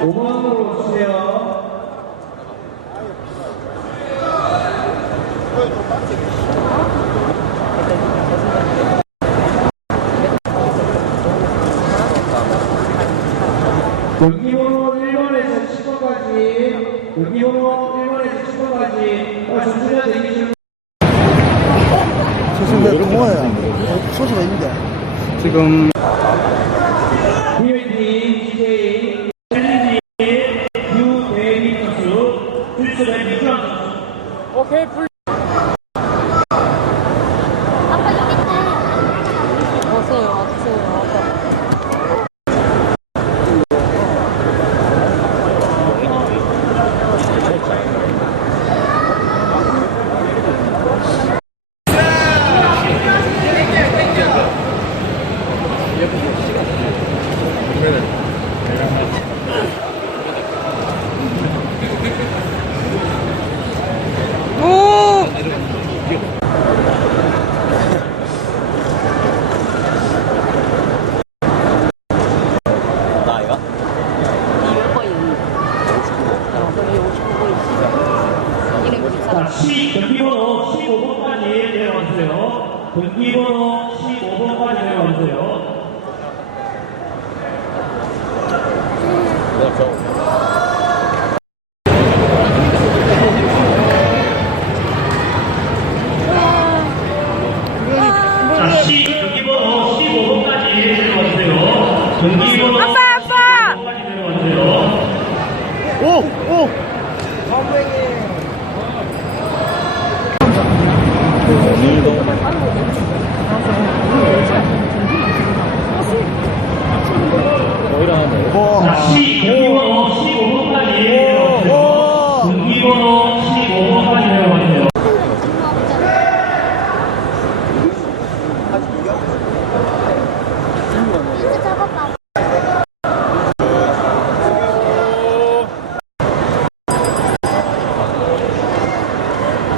5번 으로 주세요. 여기번호 1번에서 10번까지, 여기번호 1번에서 10번까지, 어, 전수가 대기실 지금 동호회야. 소주가 있는데. 지금 오케이 풀 아빠 여기 있네. 왔어요, 왔어요. 아까. 이 거인. 어, 거기 59고 있어. 이름 자. 10, 경기번호 15번까지 내려와 주세요. 경기번호 15번까지 내려와 주세요. 자, 10, 경기번호 15번까지 내려와주세요. 경기번호 아빠, 아빠! 15번까지 내려와주세요. 오! 오! 오! 자, 10, 경기번호 15번까지 내려와주세요. 오! 경기번호 15번까지